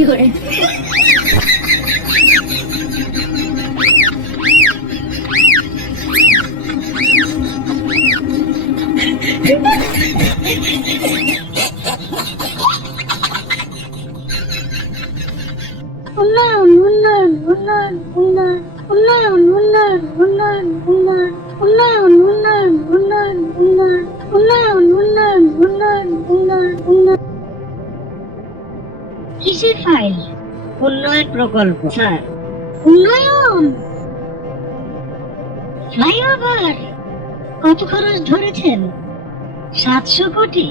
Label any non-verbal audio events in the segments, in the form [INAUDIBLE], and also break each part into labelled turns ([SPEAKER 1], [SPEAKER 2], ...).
[SPEAKER 1] 이거를 [LAUGHS] উন্নয়ন উন্নয়ন উন্নয়ন উন্নয়ন উন্নয়ন উন্নয়ন উন্নয়ন উন্নয়ন উন্নয়ন উন্নয়ন উন্নয়ন উন্নয়ন উন্নয়ন উন্নয়ন উন্নয়ন উন্নয়ন কিসের ফাইল
[SPEAKER 2] উন্নয়ন প্রকল্প স্যার
[SPEAKER 1] উন্নয়ন ফ্লাইওভার কত খরচ ধরেছেন সাতশো কোটি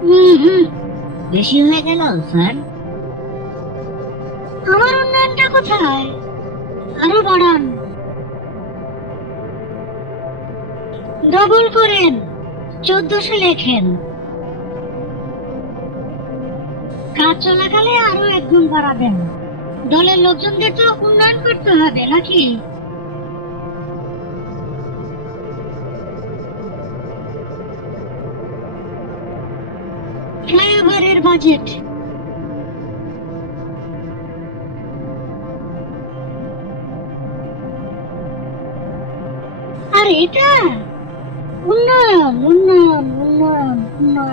[SPEAKER 1] হুম হুম
[SPEAKER 2] বেশি হয়ে গেল স্যার
[SPEAKER 1] আমার উন্নয়নটা কোথায়? আরও বাড়ান। ডবল করেন। চোদ্দশো লেখেন। কাজ চলাকালে আরও এক গুণ বাড়াবেন। দলের লোকজনদের তো উন্নয়ন করতে হবে, নাকি? ফ্লাইওভারের বাজেট। আর এটা Munna Munna Munna Munna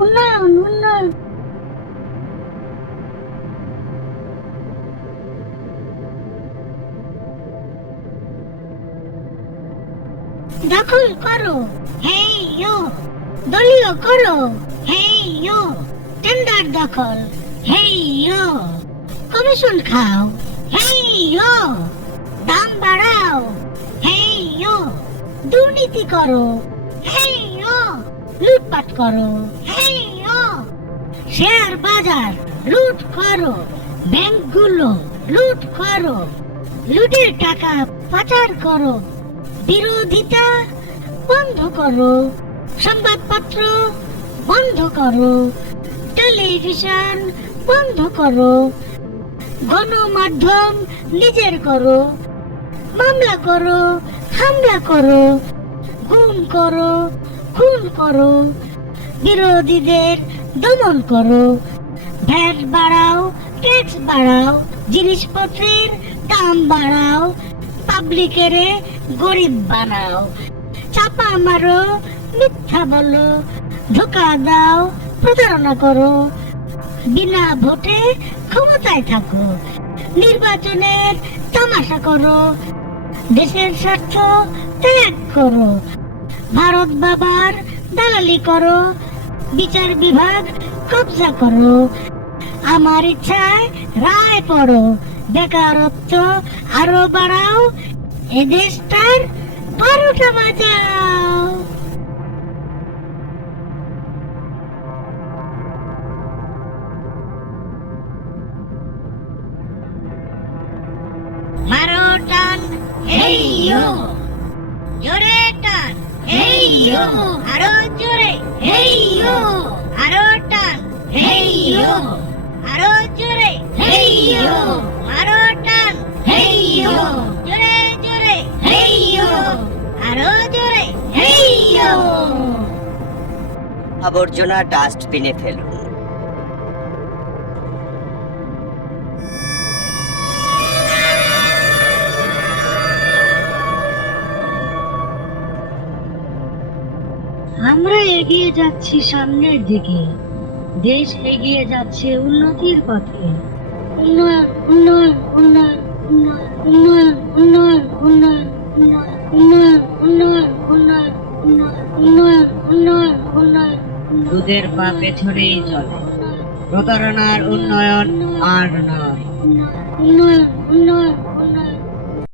[SPEAKER 1] no, no, no. দখল করো। হেই ইয়ো, দলীয় করো। হেই ইয়ো টেন্ডার দখল। হেই ইয়ো কমিশন খাও। হেই ইয়ো, দাম বাড়াও। হেই ইয়ো, দুর্নীতি করো। হেই ইয়ো, লুটপাট করো। হেই ইয়ো শেয়ার বাজার লুট করো। ব্যাংকগুলো লুট করো। লুটের টাকা পাচার করো। বিরোধিতা বন্ধ করো। সংবাদপত্র বন্ধ করো। টেলিভিশন বন্ধ করো। গণমাধ্যম নিজের করো। মামলা করো, হামলা করো। গুম করো, খুন করো। বিরোধীদের দমন করো। ভ্যাট বাড়াও, ট্যাক্স বাড়াও। জিনিসপত্রের দাম বাড়াও। পাবলিকেরে গরিব বানাও। চাপা মারো, মিথ্যা বলো, ধোকা দাও, প্রতারণা করো। বিনা ভোটে ক্ষমতায় থাকো। নির্বাচনের তামাশা করো। দেশের স্বার্থ ত্যাগ করো। ভারত বাবার দালালি করো। বিচার বিভাগ কবজা করো। আমার ইচ্ছায় রায় পড়ো। বেকারত্ব আরও বাড়াও এ দেশটার বারোটা বাজাও মারো টান এই ইয়ো জোরে টান এই ইয়ো আরও জোরে এই ইয়ো টান এই ইয়ো আরও
[SPEAKER 2] আবর্জনা ডাস্টবিনে ফেলুন
[SPEAKER 1] আমরা এগিয়ে যাচ্ছি সামনের দিকে দেশ এগিয়ে যাচ্ছে উন্নতির পথে উন্নয়ন উন্নয়ন উন্নয়ন উন্নয়ন উন্নয়ন উন্নয়ন উন্নয়ন উন্নয়ন উন্নয়ন উন্নয়ন উন্নয়ন উন্নয়ন উন্নয়ন
[SPEAKER 2] দুধের পা পেছনেই চলে। প্রতারণার উন্নয়ন আর নয়।
[SPEAKER 1] উন্নয়ন উন্নয়ন